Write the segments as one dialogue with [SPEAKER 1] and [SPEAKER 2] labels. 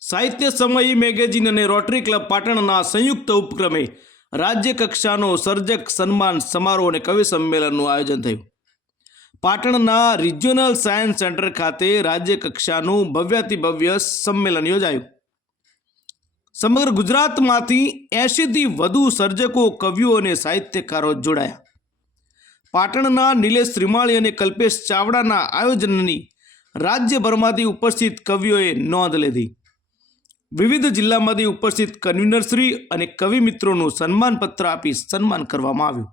[SPEAKER 1] સાહિત્ય સમયી મેગેઝિન અને રોટરી ક્લબ પાટણના સંયુક્ત ઉપક્રમે રાજ્ય કક્ષાનો સર્જક સન્માન સમારોહ અને કવિ સંમેલનનું આયોજન થયું. પાટણના રિજિયોનલ સાયન્સ સેન્ટર ખાતે રાજ્ય કક્ષાનું ભવ્યાતિભવ્ય સંમેલન યોજાયું. સમગ્ર ગુજરાતમાંથી એંશીથી વધુ સર્જકો, કવિઓ અને સાહિત્યકારો જોડાયા. પાટણના નિલેશ શ્રીમાળી અને કલ્પેશ ચાવડાના આયોજનની રાજ્યભરમાંથી ઉપસ્થિત કવિઓએ નોંધ લીધી. વિવિધ જિલ્લામાંથી ઉપસ્થિત કન્વીનરશ્રી અને કવિ મિત્રોનું સન્માનપત્ર આપી સન્માન કરવામાં આવ્યું.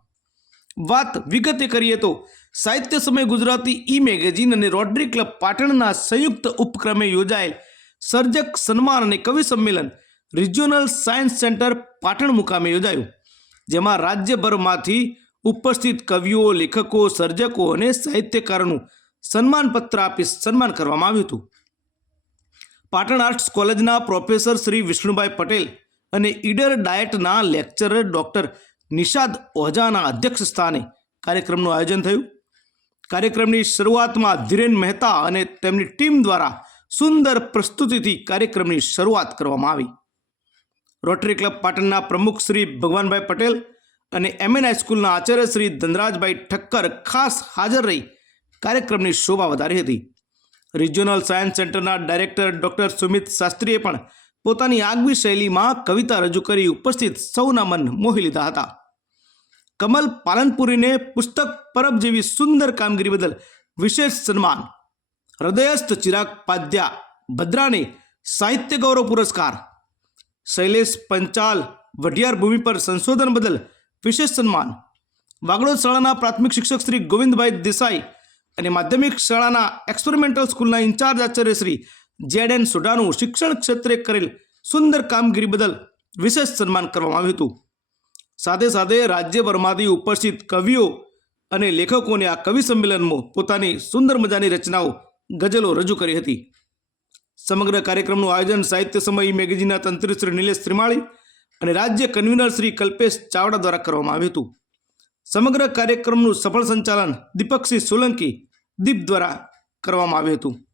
[SPEAKER 1] વાત વિગતે કરીએ તો, સાહિત્ય સમય ગુજરાતી ઈ મેગેઝિન અને રોટરી ક્લબ પાટણના સંયુક્ત ઉપક્રમે યોજાયેલ સર્જક સન્માન અને કવિ સંમેલન રિજિયોનલ સાયન્સ સેન્ટર પાટણ મુકામે યોજાયું, જેમાં રાજ્યભરમાંથી ઉપસ્થિત કવિઓ, લેખકો, સર્જકો અને સાહિત્યકારોનું સન્માનપત્ર આપી સન્માન કરવામાં આવ્યું હતું. પાટણ આર્ટ્સ કોલેજના પ્રોફેસર શ્રી વિષ્ણુભાઈ પટેલ અને ઈડર ડાયટના લેક્ચરર ડૉક્ટર નિષાદ ઓઝાના અધ્યક્ષ સ્થાને કાર્યક્રમનું આયોજન થયું. કાર્યક્રમની શરૂઆતમાં ધીરેન મહેતા અને તેમની ટીમ દ્વારા સુંદર પ્રસ્તુતિથી કાર્યક્રમની શરૂઆત કરવામાં આવી. રોટરી ક્લબ પાટણના પ્રમુખ શ્રી ભગવાનભાઈ પટેલ અને એમએન હાઈસ્કૂલના આચાર્ય શ્રી ધનરાજભાઈ ઠક્કર ખાસ હાજર રહી કાર્યક્રમની શોભા વધારી હતી. રિજિયોનલ સાયન્સ સેન્ટરના ડાયરેક્ટર ડૉક્ટર સુમિત શાસ્ત્રીએ પણ પોતાની આગવી શૈલીમાં કવિતા રજૂ કરી ઉપસ્થિત સૌના મન મોહી લીધા હતા. કમલ પાલનપુરીને પુસ્તક પરબ જેવી સુંદર કામગીરી બદલ વિશેષ સન્માન. હૃદયસ્થ ચિરાગ પાદ્યા, ભદ્રાને સાહિત્ય ગૌરવ પુરસ્કાર. શૈલેષ પંચાલ, વઢિયાર ભૂમિ પર સંશોધન બદલ વિશેષ સન્માન. વાગડોદ શાળાના પ્રાથમિક શિક્ષક શ્રી ગોવિંદભાઈ દેસાઈ અને માધ્યમિક શાળાના એક્સપેરિમેન્ટલ સ્કૂલના in charge Acharya Shri zed N સોઢાનું શિક્ષણ ક્ષેત્રે કરેલ સુંદર કામગીરી બદલ વિશેષ સન્માન કરવામાં આવ્યું હતું. સાથે સાથે રાજ્યભરમાંથી ઉપસ્થિત કવિઓ અને લેખકોને આ કવિ સંમેલનમાં પોતાની સુંદર મજાની રચનાઓ ગઝલો રજૂ કરી હતી. સમગ્ર કાર્યક્રમનું આયોજન સાહિત્ય સમય મેગેઝિનના તંત્રી શ્રી નિલેશ ત્રિમાળી અને રાજ્ય કન્વીનર શ્રી કલ્પેશ ચાવડા દ્વારા કરવામાં આવ્યું હતું. સમગ્ર કાર્યક્રમનું સફળ સંચાલન દીપકસિંહ સોલંકી દીપ દ્વારા કરવામાં આવ્યું હતું.